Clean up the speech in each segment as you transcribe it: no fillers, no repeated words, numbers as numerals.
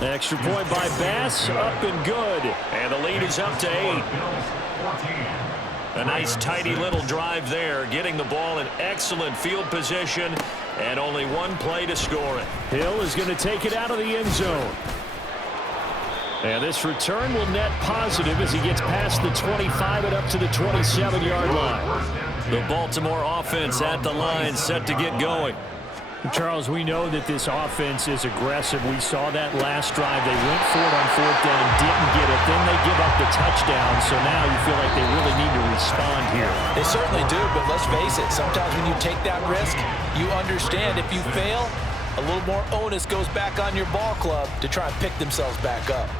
Extra point by Bass, up and good. And the lead is up to 8. A nice tidy little drive there, getting the ball in excellent field position, and only one play to score it. Hill is going to take it out of the end zone. And this return will net positive as he gets past the 25 and up to the 27-yard line. The Baltimore offense at the line, set to get going. Charles, we know that this offense is aggressive. We saw that last drive. They went for it on 4th down, didn't get it. Then they give up the touchdown, so now you feel like they really need to respond here. They certainly do, but let's face it, sometimes when you take that risk, you understand if you fail, a little more onus goes back on your ball club to try and pick themselves back up.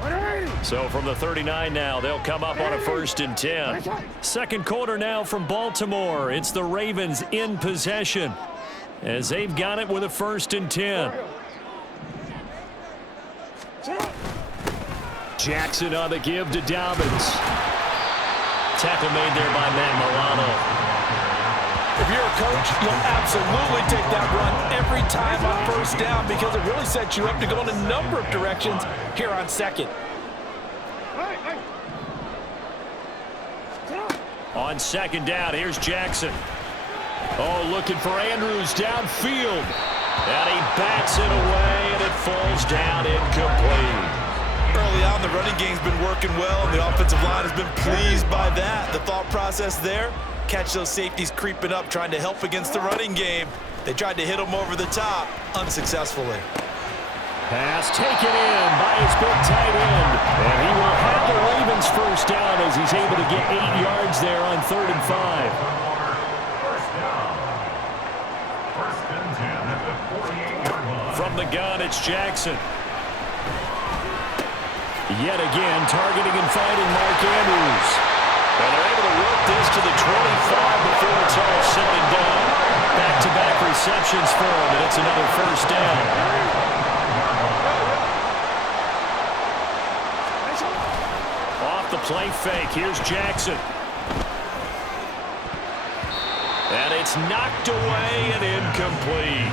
So from the 39 now, they'll come up on a 1st and 10. Second quarter now from Baltimore. It's the Ravens in possession, as they've got it with a 1st and 10. Jackson on the give to Dobbins. Tackle made there by Matt Milano. If you're a coach, you'll absolutely take that run every time on 1st down because it really sets you up to go in a number of directions here on 2nd. On 2nd down, here's Jackson. Oh, looking for Andrews downfield. And he bats it away, and it falls down incomplete. Early on, the running game's been working well, and the offensive line has been pleased by that. The thought process there, catch those safeties creeping up, trying to help against the running game. They tried to hit him over the top, unsuccessfully. Pass taken in by his big tight end. And he will have the Ravens 1st down as he's able to get 8 yards there on 3rd and 5. From the gun, it's Jackson. Yet again, targeting and finding Mark Andrews. And they're able to work this to the 25 before it's all said and done. Back-to-back receptions for him, and it's another 1st down. Off the play fake, here's Jackson. And it's knocked away and incomplete.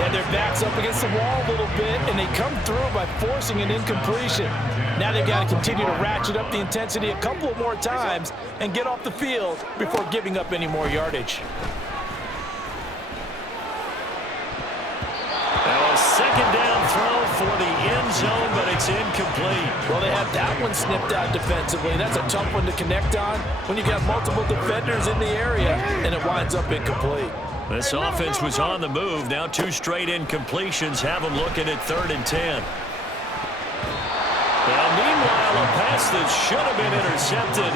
And their back's up against the wall a little bit, and they come through by forcing an incompletion. Now they've got to continue to ratchet up the intensity a couple of more times and get off the field before giving up any more yardage. Now a 2nd down throw for the end zone, but it's incomplete. Well, they had that one snipped out defensively. That's a tough one to connect on when you got multiple defenders in the area, and it winds up incomplete. This offense was on the move. Now 2 straight incompletions have them looking at 3rd and 10. Now, meanwhile, a pass that should have been intercepted,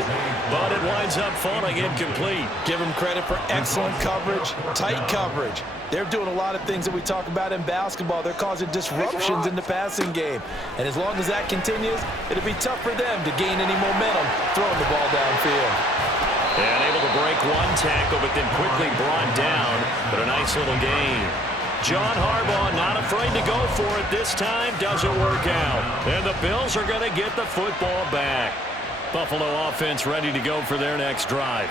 but it winds up falling incomplete. Give them credit for excellent coverage, tight coverage. They're doing a lot of things that we talk about in basketball. They're causing disruptions in the passing game. And as long as that continues, it'll be tough for them to gain any momentum throwing the ball downfield. And able to break one tackle, but then quickly brought down. But a nice little gain. John Harbaugh not afraid to go for it this time. Doesn't work out. And the Bills are going to get the football back. Buffalo offense ready to go for their next drive.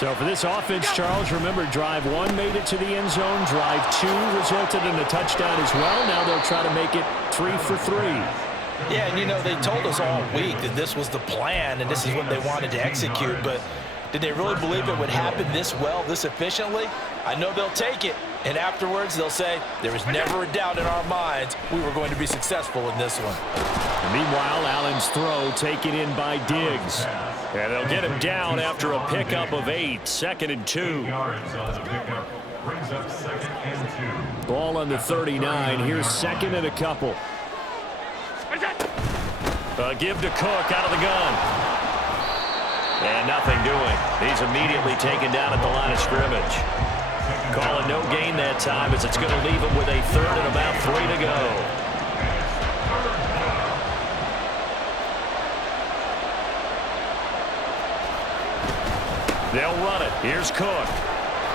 So for this offense, Charles, remember, drive 1 made it to the end zone. Drive 2 resulted in a touchdown as well. Now they'll try to make it 3 for 3. Yeah, and you know, they told us all week that this was the plan and this is what they wanted to execute, but did they really believe it would happen this well, this efficiently? I know they'll take it, and afterwards they'll say, there was never a doubt in our minds we were going to be successful in this one. And meanwhile, Allen's throw taken in by Diggs. And they'll get him down after a pickup of 8, 2nd and 2. Ball on the 39. Here's 2nd and a couple. Give to Cook out of the gun. And nothing doing. He's immediately taken down at the line of scrimmage. Calling no gain that time as it's going to leave him with a 3rd and about 3 to go. They'll run it. Here's Cook.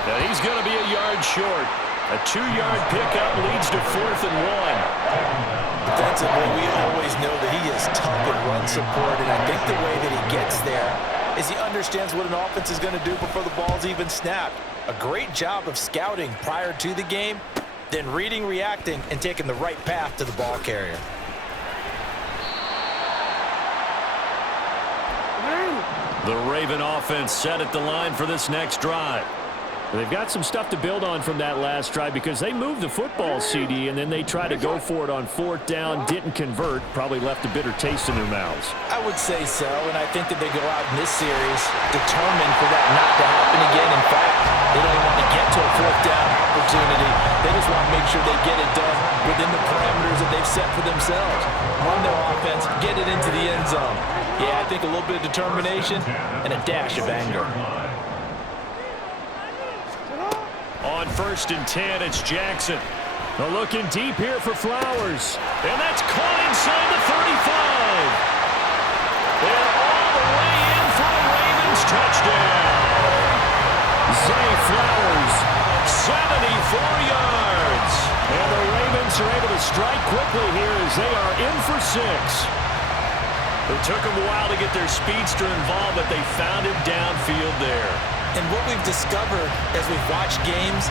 Now he's going to be a yard short. A 2-yard pickup leads to 4th and 1. Defensively, we always know that he is tough in run support, and I think the way that he gets there is he understands what an offense is going to do before the ball's even snapped. A great job of scouting prior to the game, then reading, reacting, and taking the right path to the ball carrier. The Raven offense set at the line for this next drive. They've got some stuff to build on from that last drive because they moved the football, CD, and then they tried to go for it on 4th down, didn't convert, probably left a bitter taste in their mouths. I would say so, and I think that they go out in this series determined for that not to happen again. In fact, they don't even want to get to a 4th down opportunity. They just want to make sure they get it done within the parameters that they've set for themselves. Run their offense, get it into the end zone. Yeah, I think a little bit of determination and a dash of anger. On 1st and 10, it's Jackson. They're looking deep here for Flowers. And that's caught inside the 35. They're all the way in for a Ravens touchdown. Zay Flowers, 74 yards. and the Ravens are able to strike quickly here as they are in for 6. It took them a while to get their speedster involved, but they found him downfield there. And what we've discovered as we've watched games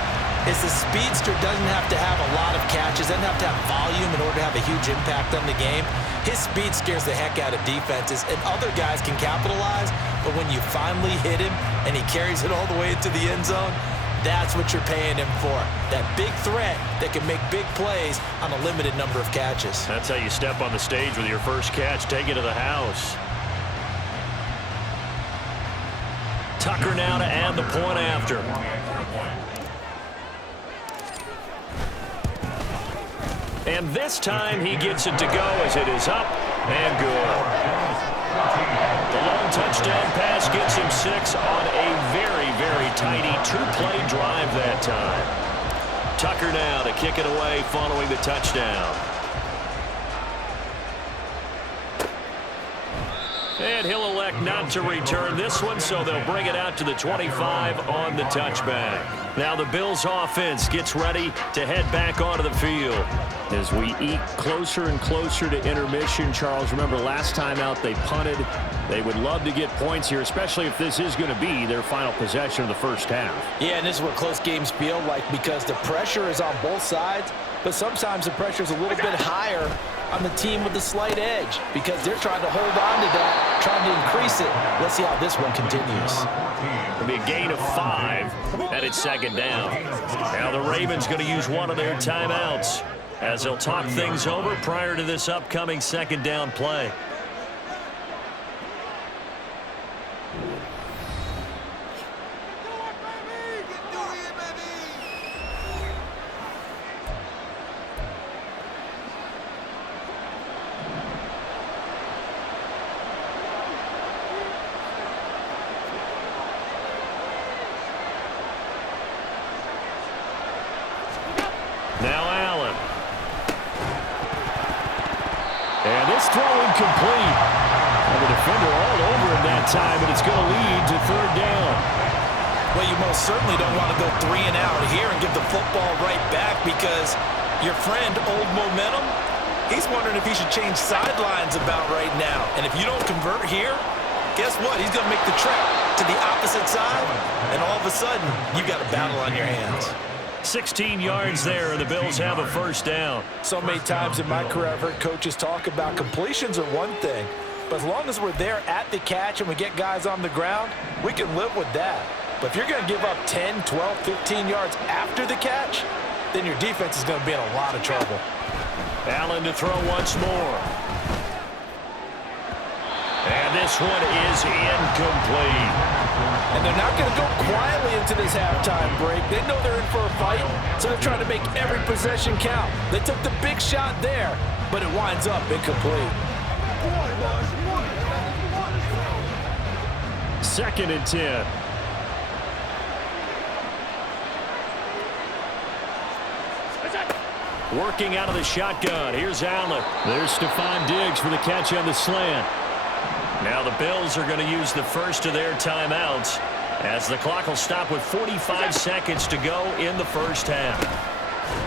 is the speedster doesn't have to have a lot of catches, doesn't have to have volume in order to have a huge impact on the game. His speed scares the heck out of defenses, and other guys can capitalize, but when you finally hit him and he carries it all the way into the end zone, that's what you're paying him for. That big threat that can make big plays on a limited number of catches. That's how you step on the stage with your first catch. Take it to the house. Tucker now to add the point after. And this time he gets it to go as it is up and good. The long touchdown pass gets him 6 on a very, very tidy 2-play drive that time. Tucker now to kick it away following the touchdown. And he'll elect not to return this one, so they'll bring it out to the 25 on the touchback. Now the Bills offense gets ready to head back onto the field. As we eat closer and closer to intermission, Charles, remember last time out they punted. They would love to get points here, especially if this is going to be their final possession of the first half. Yeah, and this is what close games feel like because the pressure is on both sides, but sometimes the pressure is a little bit higher on the team with the slight edge because they're trying to hold on to that, trying to increase it. Let's see how this one continues. It'll be a gain of 5, and it's 2nd down. Now the Ravens going to use one of their timeouts as they'll talk things over prior to this upcoming 2nd down play. Now Allen. And this throw incomplete. And the defender all over him that time, and it's going to lead to 3rd down. Well, you most certainly don't want to go 3 and out here and give the football right back because your friend, Old Momentum, he's wondering if he should change sidelines about right now. And if you don't convert here, guess what? He's going to make the trek to the opposite side, and all of a sudden, you've got a battle on your hands. 16 yards there, and the Bills have a 1st down. So many times in my career, I've heard coaches talk about completions are one thing, but as long as we're there at the catch and we get guys on the ground, we can live with that. But if you're going to give up 10, 12, 15 yards after the catch, then your defense is going to be in a lot of trouble. Allen to throw once more. And this one is incomplete. And they're not going to go quietly into this halftime break. They know they're in for a fight, so they're trying to make every possession count. They took the big shot there, but it winds up incomplete. 2nd and 10. Working out of the shotgun. Here's Allen. There's Stephon Diggs for the catch on the slant. Now the Bills are going to use the first of their timeouts as the clock will stop with 45 seconds to go in the first half.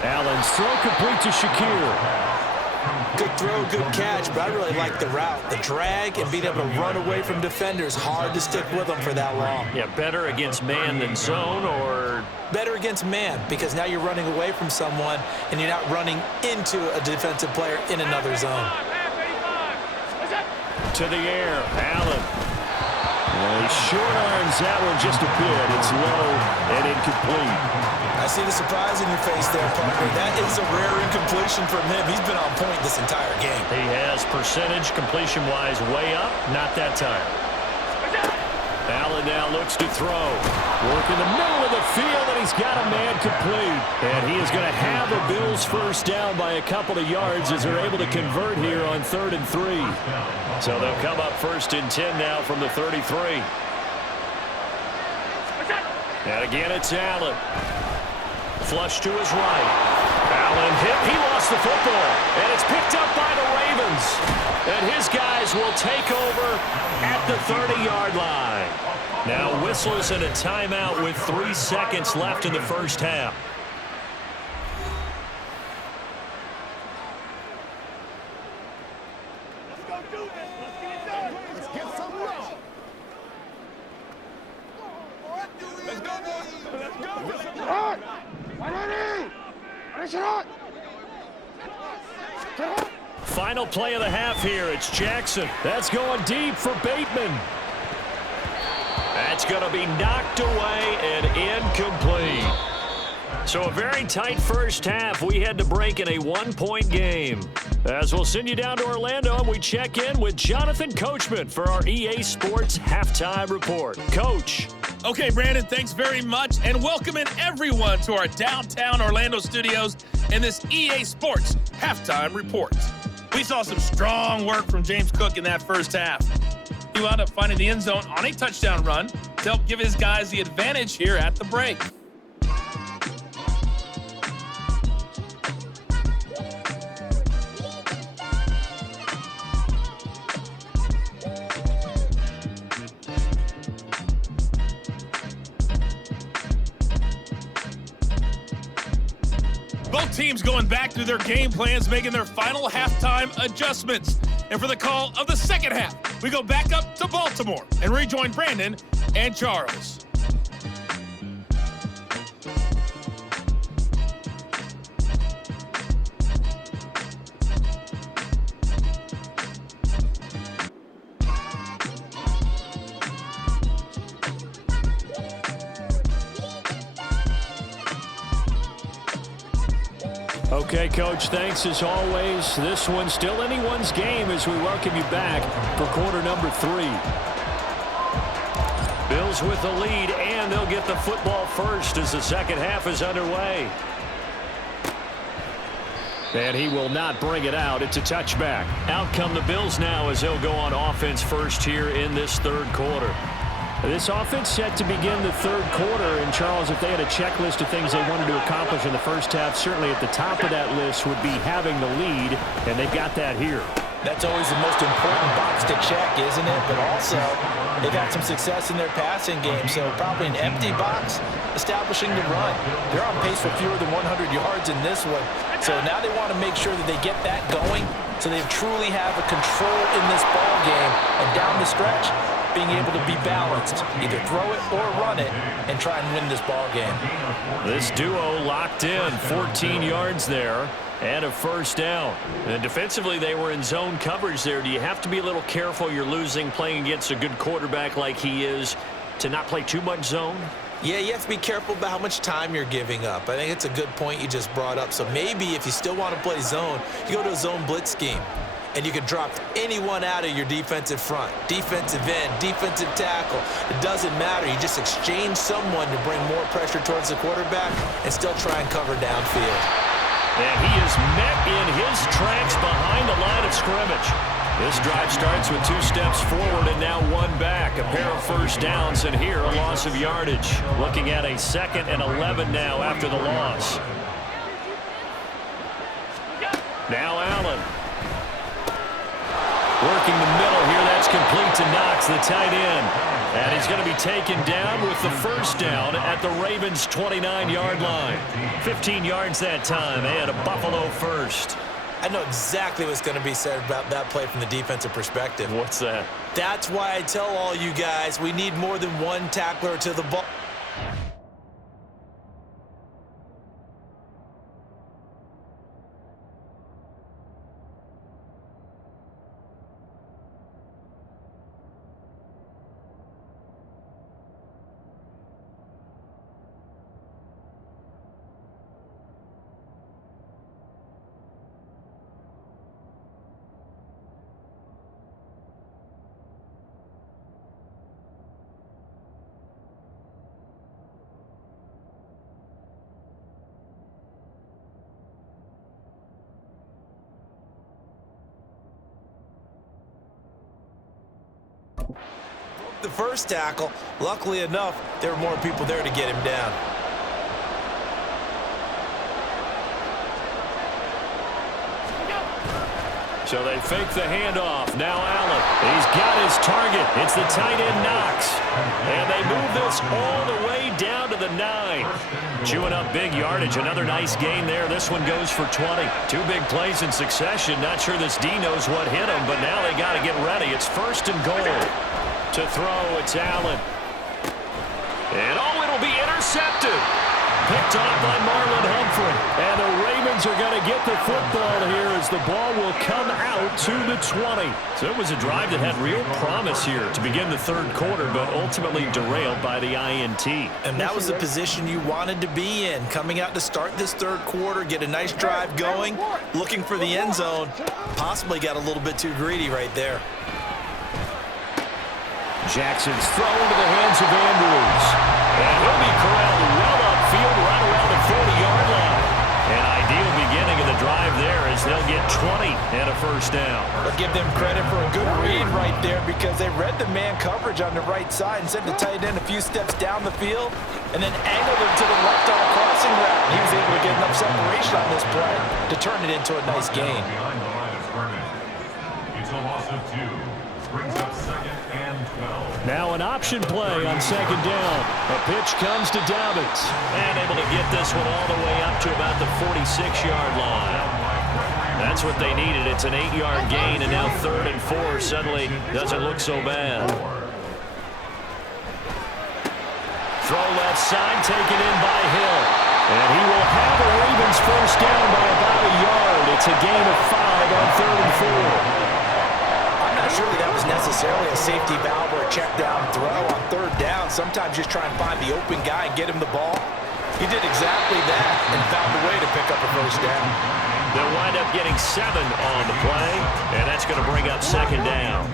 Allen's throw complete to Shakir. Good throw, good catch, but I really like the route. The drag and being able to run away from defenders, hard to stick with them for that long. Yeah, better against man than zone, or better against man because now you're running away from someone and you're not running into a defensive player in another zone. to the air. Allen. Well, he short arms that one just a bit. It's low and incomplete. I see the surprise in your face there, partner. That is a rare incompletion from him. He's been on point this entire game. He has percentage completion-wise way up, not that time. Allen now looks to throw. Work in the middle of the field, and he's got a man complete. And he is going to have a Bills first down by a couple of yards as they're able to convert here on 3rd and 3. So they'll come up 1st and 10 now from the 33. And again, it's Allen. Flush to his right. Allen hit. He lost the football. And it's picked up by the Ravens. And his guys will take over at the 30-yard line. Now whistles and a timeout with 3 seconds left in the first half. Let's go do this. Let's get it done. Let's get some love. Let's go, boys. Let's go. Hot. Ready. Finish it hot. Final play of the half here. It's Jackson. That's going deep for Bateman. That's going to be knocked away and incomplete. So a very tight first half. We had to break in a 1-point game. As we'll send you down to Orlando, and we check in with Jonathan Coachman for our EA Sports Halftime Report. Coach. Okay, Brandon, thanks very much, and welcome in everyone to our downtown Orlando studios in this EA Sports Halftime Report. We saw some strong work from James Cook in that first half. He wound up finding the end zone on a touchdown run to help give his guys the advantage here at the break. Both teams going back through their game plans, making their final halftime adjustments. And for the call of the second half, we go back up to Baltimore and rejoin Brandon and Charles. Okay, Coach, thanks as always. This one's still anyone's game as we welcome you back for quarter number 3. Bills with the lead, and they'll get the football first as the second half is underway. And he will not bring it out. It's a touchback. Out come the Bills now as they'll go on offense first here in this third quarter. This offense set to begin the third quarter, and Charles, if they had a checklist of things they wanted to accomplish in the first half, certainly at the top of that list would be having the lead, and they've got that here. That's always the most important box to check, isn't it? But also, they've had some success in their passing game, so probably an empty box establishing the run. They're on pace for fewer than 100 yards in this one, so now they want to make sure that they get that going so they truly have a control in this ball game, and down the stretch, being able to be balanced, either throw it or run it, and try and win this ball game. This duo locked in, 14 yards there, and a first down. And defensively, they were in zone coverage there. Do you have to be a little careful? You're losing, playing against a good quarterback like he is, to not play too much zone? Yeah, you have to be careful about how much time you're giving up. I think it's a good point you just brought up. So maybe if you still want to play zone, you go to a zone blitz scheme. And you can drop anyone out of your defensive front, defensive end, defensive tackle. It doesn't matter. You just exchange someone to bring more pressure towards the quarterback and still try and cover downfield. And he is met in his tracks behind the line of scrimmage. This drive starts with 2 steps forward and now 1 back. A pair of first downs, and here a loss of yardage. Looking at a 2nd and 11 now after the loss. Now Allen. Working the middle here, that's complete to Knox, the tight end. And he's going to be taken down with the first down at the Ravens' 29-yard line. 15 yards that time, and a Buffalo first. I know exactly what's going to be said about that play from the defensive perspective. What's that? That's why I tell all you guys we need more than one tackler to the ball. the first tackle. Luckily enough, there were more people there to get him down. So they fake the handoff. Now Allen. He's got his target. It's the tight end Knox. And they move this all the way down to the 9. Chewing up big yardage. Another nice gain there. This one goes for 20. 2 big plays in succession. Not sure this D knows what hit him, but now they got to get ready. It's 1st and goal. To throw, it's Allen. And it'll be intercepted. Picked off by Marlon Humphrey. And the Ravens are going to get the football here as the ball will come out to the 20. So it was a drive that had real promise here to begin the 3rd quarter, but ultimately derailed by the INT. And that was the position you wanted to be in. Coming out to start this 3rd quarter, get a nice drive going, looking for the end zone. Possibly got a little bit too greedy right there. Jackson's throw into the hands of Andrews. And he'll be corralled well upfield right around the 40-yard line. An ideal beginning of the drive there as they'll get 20 and a 1st down. I'll give them credit for a good read right there because they read the man coverage on the right side and sent the tight end a few steps down the field and then angled him to the left on a crossing route. He was able to get enough separation on this play to turn it into a nice gain. It's a loss of 2. Brings up 2nd and 12. Now an option play on 2nd down. A pitch comes to Dobbins. And able to get this one all the way up to about the 46-yard line. That's what they needed. It's an 8-yard gain, and now 3rd and 4 suddenly doesn't look so bad. Throw left side, taken in by Hill. And he will have a Ravens 1st down by about a yard. It's a gain of 5 on 3rd and 4. Surely that was necessarily a safety valve or a check down throw on 3rd down. Sometimes just try and find the open guy and get him the ball. He did exactly that and found a way to pick up a 1st down. They'll wind up getting 7 on the play, and that's going to bring up 2nd down.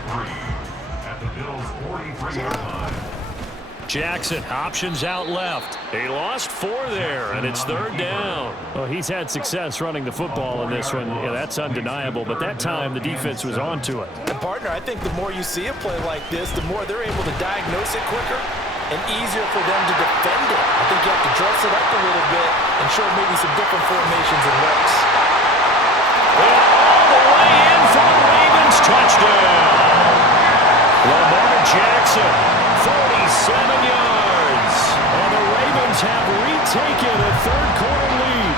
At the Bills' 43-yard line. Jackson options out left. He lost 4 there, and it's 3rd down. Well, he's had success running the football in this one. Yeah, that's undeniable, but that time the defense was onto it. And partner, I think the more you see a play like this, the more they're able to diagnose it quicker and easier for them to defend it. I think you have to dress it up a little bit and show maybe some different formations and looks. And all the way in for the Ravens touchdown. Lamar Jackson, 47 yards. And the Ravens have retaken a 3rd quarter lead.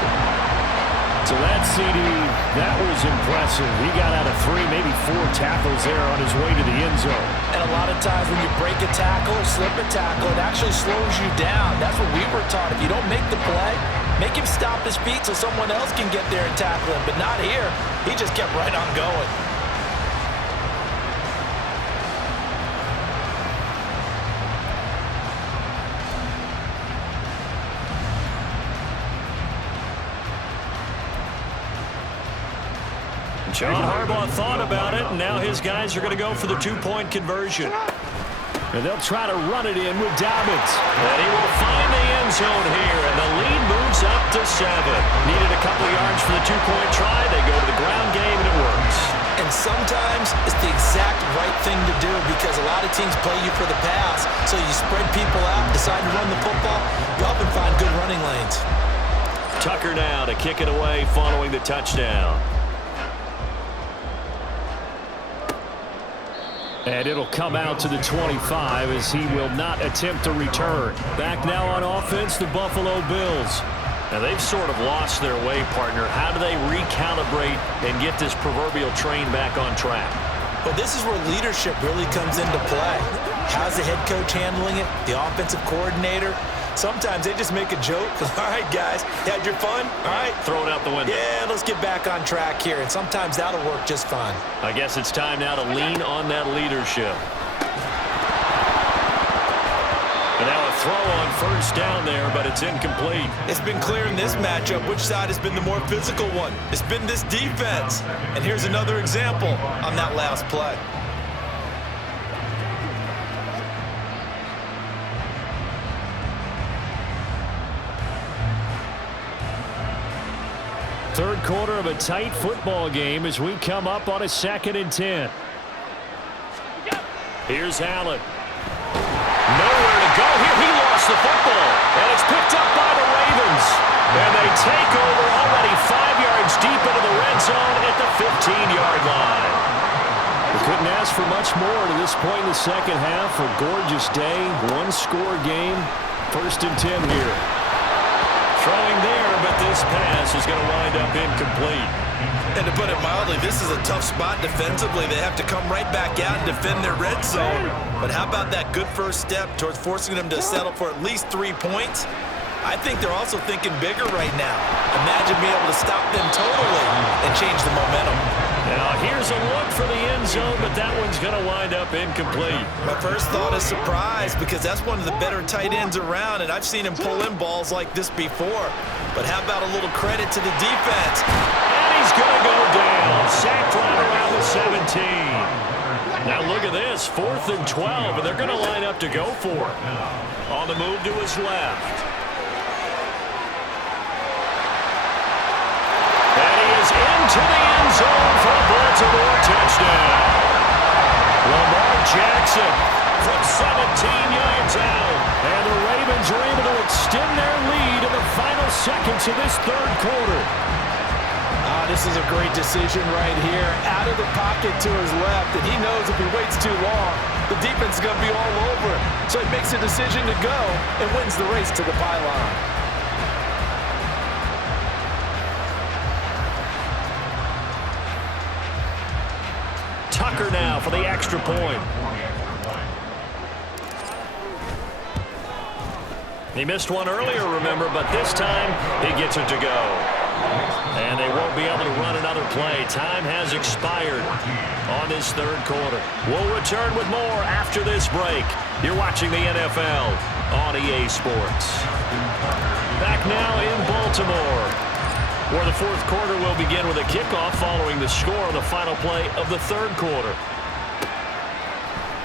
So that CD, that was impressive. He got out of 3, maybe 4 tackles there on his way to the end zone. And a lot of times when you break a tackle or slip a tackle, it actually slows you down. That's what we were taught. If you don't make the play, make him stop his feet so someone else can get there and tackle him. But not here. He just kept right on going. John Harbaugh thought about it, and now his guys are going to go for the 2-point conversion. And they'll try to run it in with Dobbins. And he will find the end zone here, and the lead moves up to 7. Needed a couple yards for the 2-point try. They go to the ground game, and it works. And sometimes it's the exact right thing to do because a lot of teams play you for the pass. So you spread people out, decide to run the football, you often find good running lanes. Tucker now to kick it away following the touchdown. And it'll come out to the 25 as he will not attempt to return. Back now on offense, the Buffalo Bills. Now they've sort of lost their way, partner. How do they recalibrate and get this proverbial train back on track? Well, this is where leadership really comes into play. How's the head coach handling it? The offensive coordinator? Sometimes they just make a joke. All right, guys, you had your fun? All right. Throw it out the window. Yeah, let's get back on track here. And sometimes that'll work just fine. I guess it's time now to lean on that leadership. And now a throw on 1st down there, but it's incomplete. It's been clear in this matchup which side has been the more physical one. It's been this defense. And here's another example on that last play. Third quarter of a tight football game as we come up on a 2nd and 10. Here's Allen. Nowhere to go here. He lost the football. And it's picked up by the Ravens. And they take over already 5 yards deep into the red zone at the 15-yard line. We couldn't ask for much more to this point in the second half. A gorgeous day, one-score game. 1st and 10 here. Throwing there, but this pass is going to wind up incomplete. And to put it mildly, this is a tough spot defensively. They have to come right back out and defend their red zone. But how about that good first step towards forcing them to settle for at least 3 points? I think they're also thinking bigger right now. Imagine being able to stop them totally and change the momentum. Now here's a look for the end zone, but that one's going to wind up incomplete. My first thought is surprise, because that's one of the better tight ends around, and I've seen him pull in balls like this before. But how about a little credit to the defense? And he's going to go down. Sacked right around the 17. Now look at this, 4th and 12, and they're going to line up to go for it. On the move to his left. And he is into the end zone for a Baltimore touchdown. Lamar Jackson from 17 yards out. And the Ravens are able to extend their lead in the final seconds of this 3rd quarter. This is a great decision right here. Out of the pocket to his left, and he knows if he waits too long, the defense is going to be all over him. So he makes a decision to go and wins the race to the pylon. Tucker now for the extra point. He missed one earlier, remember, but this time he gets it to go. And they won't be able to run another play. Time has expired on this 3rd quarter. We'll return with more after this break. You're watching the NFL on EA Sports. Back now in Baltimore, where the 4th quarter will begin with a kickoff following the score on the final play of the 3rd quarter.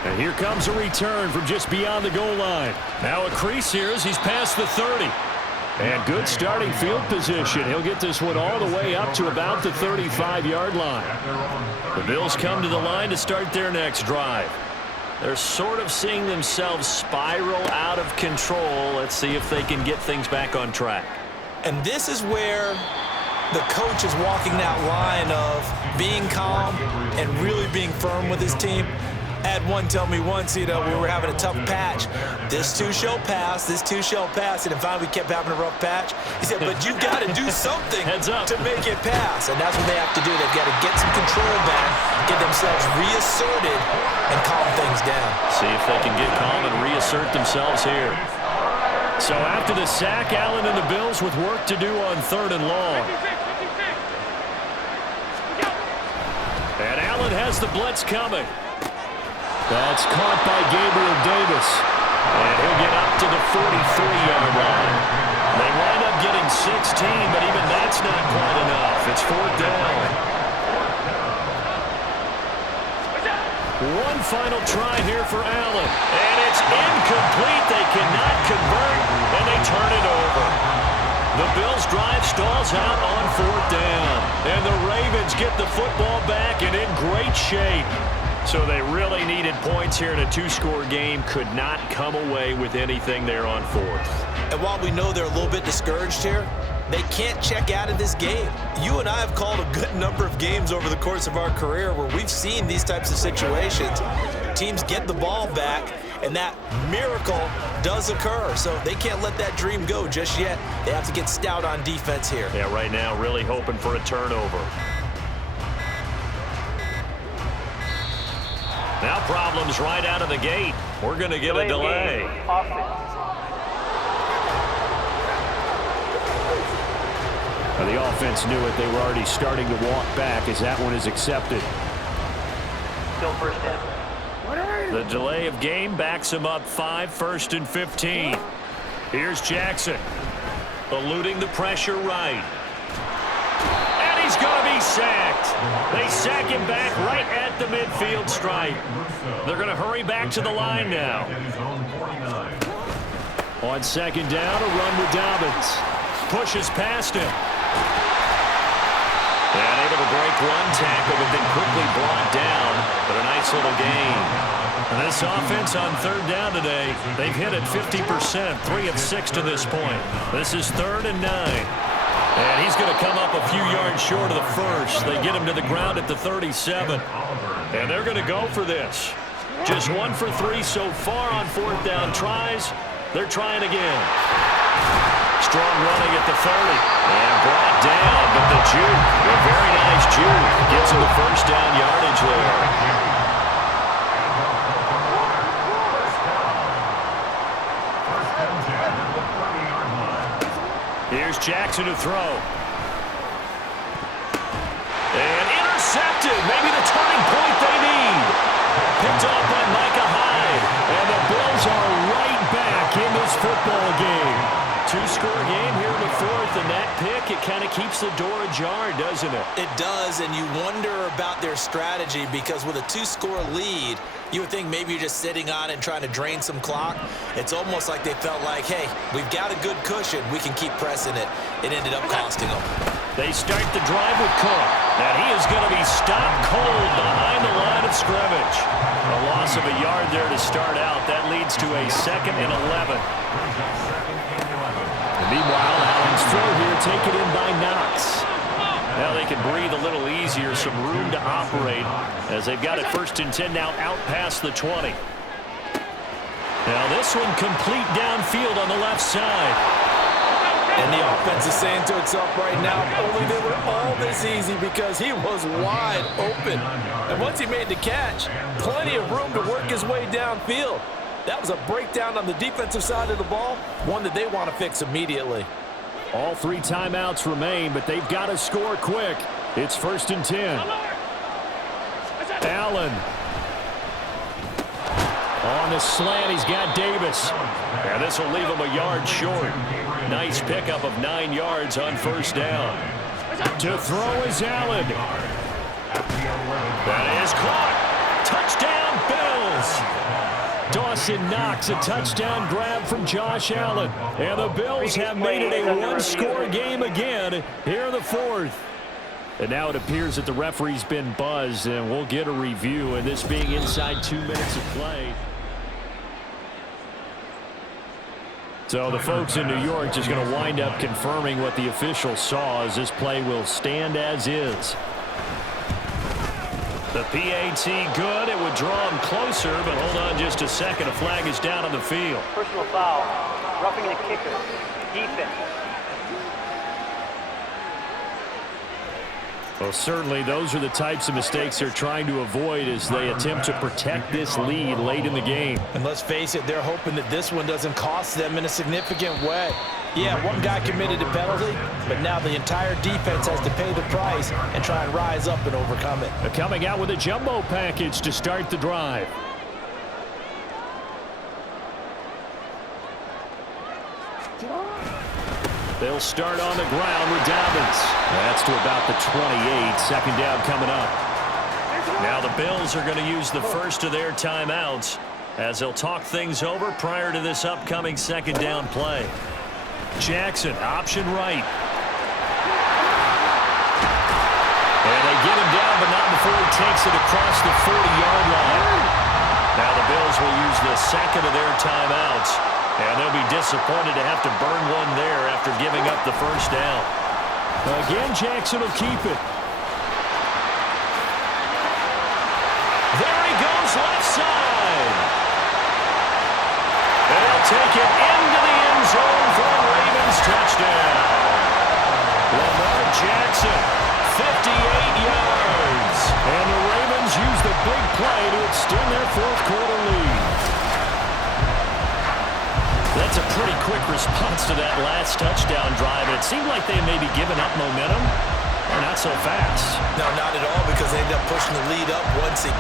And here comes a return from just beyond the goal line. Now a crease here as he's past the 30. And good starting field position. He'll get this one all the way up to about the 35-yard line. The Bills come to the line to start their next drive. They're sort of seeing themselves spiral out of control. Let's see if they can get things back on track. And this is where the coach is walking that line of being calm and really being firm with his team. I had one tell me once, we were having a tough patch. This too shall pass, this too shall pass. And then finally we kept having a rough patch. He said, but you've got to do something to make it pass. And that's what they have to do. They've got to get some control back, get themselves reasserted, and calm things down. See if they can get calm and reassert themselves here. So after the sack, Allen and the Bills with work to do on 3rd and long. And Allen has the blitz coming. That's caught by Gabriel Davis. And he'll get up to the 43-yard line. They wind up getting 16, but even that's not quite enough. It's 4th down. One final try here for Allen. And it's incomplete. They cannot convert, and they turn it over. The Bills drive stalls out on 4th down. And the Ravens get the football back and in great shape. So they really needed points here in a 2-score game. Could not come away with anything there on 4th. And while we know they're a little bit discouraged here, they can't check out of this game. You and I have called a good number of games over the course of our career where we've seen these types of situations. Teams get the ball back, and that miracle does occur. So they can't let that dream go just yet. They have to get stout on defense here. Yeah, right now really hoping for a turnover. Now problems right out of the gate. We're going to get a delay. Well, the offense knew it. They were already starting to walk back as that one is accepted. Still 1st down. The delay of game backs him up 5, 1st and 15. Here's Jackson. Eluding the pressure right. And he's going to be sacked. They sack him back right at the midfield stripe. They're going to hurry back to the line now. On 2nd down, a run with Dobbins. Pushes past him. And able to break one tackle, but then quickly brought down. But a nice little gain. And this offense on third down today, they've hit it 50%, 3 of 6 to this point. This is 3rd and 9. And he's going to come up a few yards short of the first. They get him to the ground at the 37. And they're going to go for this. Just 1 for 3 so far on 4th down tries. They're trying again. Strong running at the 30. And brought down, but the juke, a very nice juke, gets him the first down yardage there. Here's Jackson to throw. And intercepted. Maybe the turning point they need. Picked off by Micah Hyde. And the Bills are right back in this football game. 2-score game here in the 4th, and that pick, it kind of keeps the door ajar, doesn't it? It does, and you wonder about their strategy because with a 2-score lead, you would think maybe you're just sitting on it and trying to drain some clock. It's almost like they felt like, hey, we've got a good cushion. We can keep pressing it. It ended up costing them. They start the drive with Cook. And he is going to be stopped cold behind the line of scrimmage. A loss of a yard there to start out. That leads to a 2nd and 11. And meanwhile, Allen's throw here taken in by Knox. Now they can breathe a little easier, some room to operate as they've got it 1st and 10 now out past the 20. Now this one complete downfield on the left side. And the offense is saying to itself right now, only they were all this easy because he was wide open. And once he made the catch, plenty of room to work his way downfield. That was a breakdown on the defensive side of the ball, one that they want to fix immediately. All 3 timeouts remain, but they've got to score quick. It's 1st and 10. Allen. On the slant, he's got Davis. And this will leave him a yard short. Nice pickup of 9 yards on 1st down. To throw is Allen. That is caught. Touchdown, Bills. Dawson Knox, a touchdown grab from Josh Allen. And the Bills have made it a 1-score game again here in the 4th. And now it appears that the referee's been buzzed, and we'll get a review, and this being inside 2 minutes of play. So the folks in New York just going to wind up confirming what the official saw, as this play will stand as is. The PAT good. It would draw him closer, but hold on just a second. A flag is down on the field. Personal foul. Roughing the kicker. Defense. Well, certainly those are the types of mistakes they're trying to avoid as they attempt to protect this lead late in the game. And let's face it, they're hoping that this one doesn't cost them in a significant way. Yeah, one guy committed a penalty, but now the entire defense has to pay the price and try and rise up and overcome it. They're coming out with a jumbo package to start the drive. They'll start on the ground with Dobbins. That's to about the 28. 2nd down coming up. Now the Bills are going to use the first of their timeouts as they'll talk things over prior to this upcoming 2nd down play. Jackson, option right. And they get him down, but not before he takes it across the 40-yard line. Now the Bills will use the 2nd of their timeouts. And they'll be disappointed to have to burn one there after giving up the 1st down. Again, Jackson will keep it. There he goes left side. They'll take it into the end zone for a Ravens touchdown. Lamar Jackson, 58 yards. And the Ravens use the big play to extend their 4th quarter lead. That's a pretty quick response to that last touchdown drive. It seemed like they maybe given up momentum, or not so fast. No, not at all, because they ended up pushing the lead up once again.